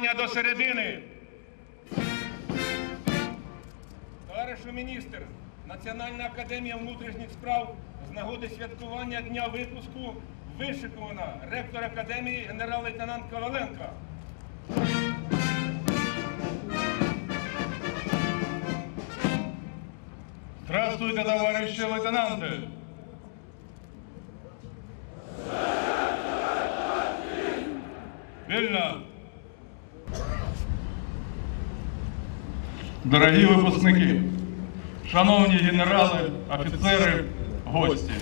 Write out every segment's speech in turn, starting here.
Рівняння до середини. Товаришу міністр, Національна академія внутрішніх справ з нагоди святкування дня випуску вишикована ректор академії генерал-лейтенант Коваленко. Здравствуйте, товарищи лейтенанты! Вільно! Дорогі випускники, шановні генерали, офіцери, гості,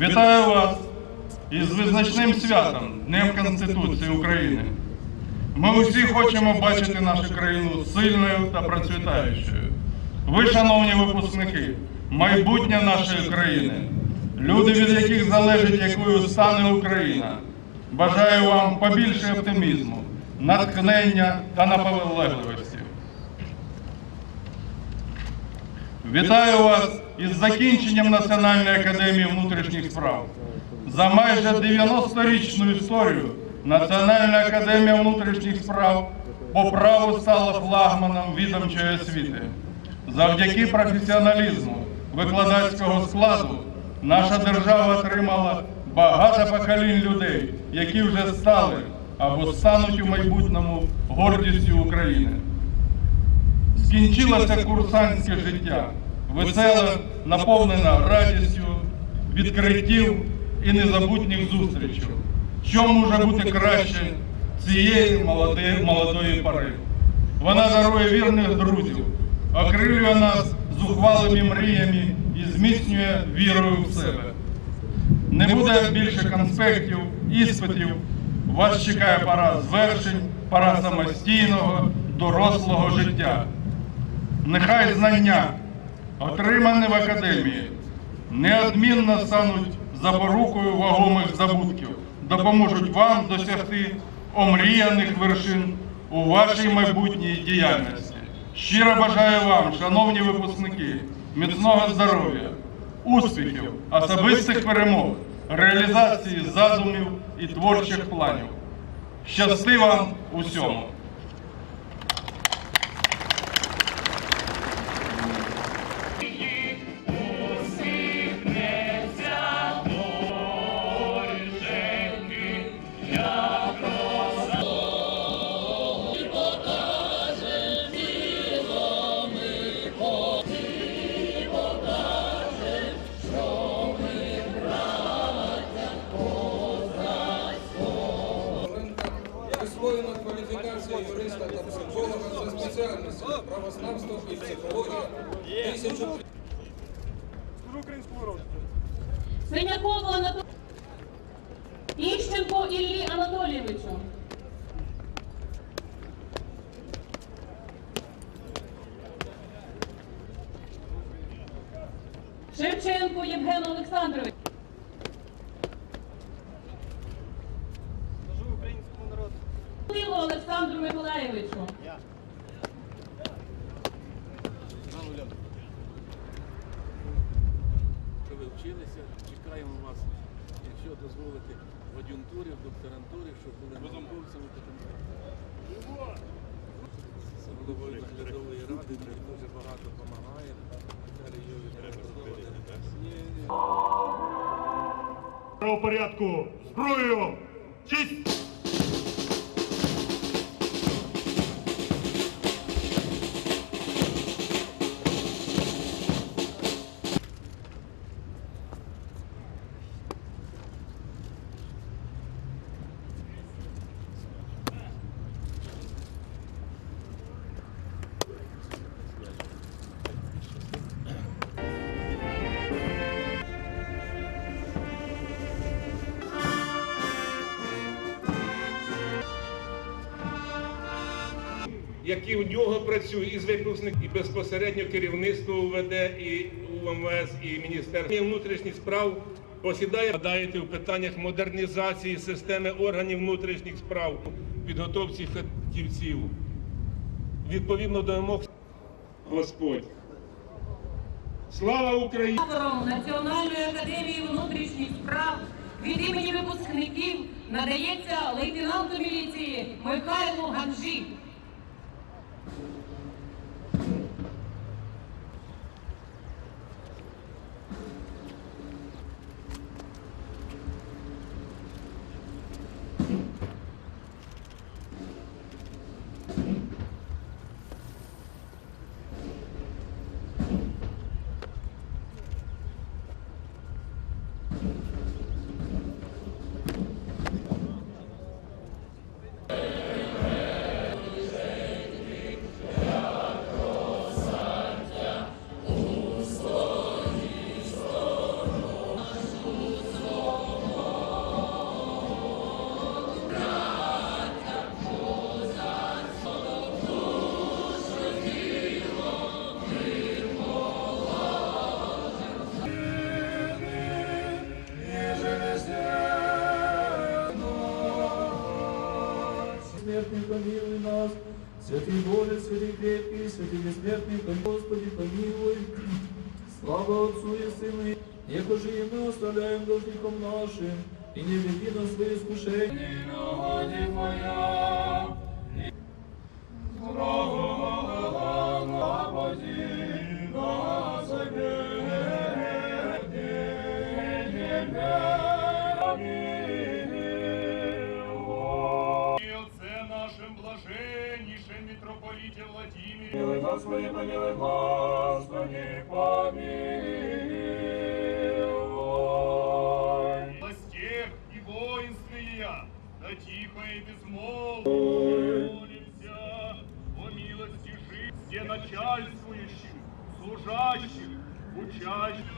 вітаю вас із визначним святом Днем Конституції України. Ми усі хочемо бачити нашу країну сильною та процвітаючою. Ви, шановні випускники, майбутнє нашої країни, люди, від яких залежить, якою стане Україна. Бажаю вам побільше оптимізму, натхнення та наполегливості. Вітаю вас із закінченням Національної академії внутрішніх справ. За майже 90-річну історію Національна академія внутрішніх справ по праву стала флагманом відомчої освіти. Завдяки професіоналізму викладацького складу наша держава отримала багато поколінь людей, які вже стали або стануть у майбутньому гордістю України. Скінчилося курсантське життя, веселе, наповнене радістю, відкриттів і незабутніх зустрічей. Що може бути краще цієї молодої, молодої пори? Вона дарує вірних друзів, окрилює нас зухвалими мріями і зміцнює вірою в себе. Не буде більше конспектів, іспитів. Вас чекає пора звершень, пора самостійного, дорослого життя. Нехай знання, отримані в академії, неодмінно стануть запорукою вагомих забутків, допоможуть вам досягти омріяних вершин у вашій майбутній діяльності. Щиро бажаю вам, шановні випускники, міцного здоров'я, успіхів, особистих перемог, реалізації задумів і творчих планів. Щасти вам усьому! Спеціальністю і психологія. Тисячу Синякову Анатолію Іщенко Іллі Анатолійовичу. Шевченко Євгену Олександровичу. Лило Олександру Миколаєвичу. що ви вчилися. Чекаємо вас, якщо дозволите, в ад'юнтурі, в докторантурі, щоб були науковцями. З головою наглядової ради, дуже багато допомагає. Правопорядку зброю! Честь! Які у нього працюють із випускників, і безпосередньо керівництво УВД, і УМВС, і Міністерство внутрішніх справ посідає гадаєте в питаннях модернізації системи органів внутрішніх справ, підготовці фахівців. Відповідно до вимог Господь. Слава Україні! Національної академії внутрішніх справ від імені випускників надається лейтенанту міліції Михайлу Ганжі. Смертный помилуй нас, святый Боже, святый крепкий, святый бессмертный, помилуй, Господи, помилуй. Слава Отцу и Сыну, и Яко же и мы оставляем должником нашим, и не веди нас в свои искушения. Господи, Господи, помилуй, Господи, помилуй. Властях и воинствия, да тихо и безмолвно молимся о милости жить все начальствующих, служащих, учащих.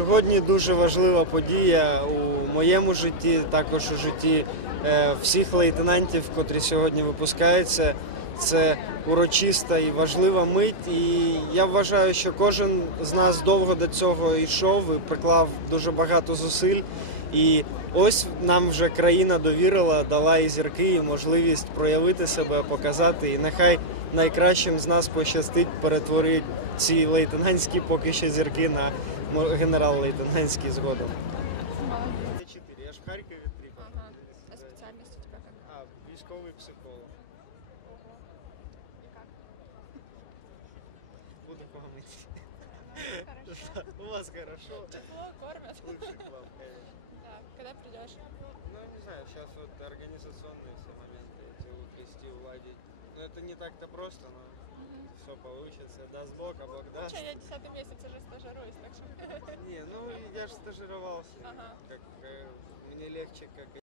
Сьогодні дуже важлива подія у моєму житті, також у житті е, всіх лейтенантів, котрі сьогодні випускаються. Це урочиста і важлива мить. І я вважаю, що кожен з нас довго до цього йшов і приклав дуже багато зусиль. І ось нам вже країна довірила, дала і зірки, і можливість проявити себе, показати. І нехай найкращим з нас пощастить перетворити ці лейтенантські поки що зірки на мо- генерал-лейтенантські згодом. Я ж в Харкові тріпав. Ага. А специальность у тебя как? А, військовий психолог. И как? Буду помыть. Хорошо. У вас хорошо. Тепло, кормят. Лучше к вам, конечно. Да. Когда придешь? Ну, не знаю, сейчас вот организационные все моменты эти утрясти, уладить. Ну, это не так-то просто, но все получится. Даст Бог, а Бог даст. Ну, я десятый месяц уже стажируюсь, так что... Не, ну я же стажировался. Ага. Как, э, мне легче, как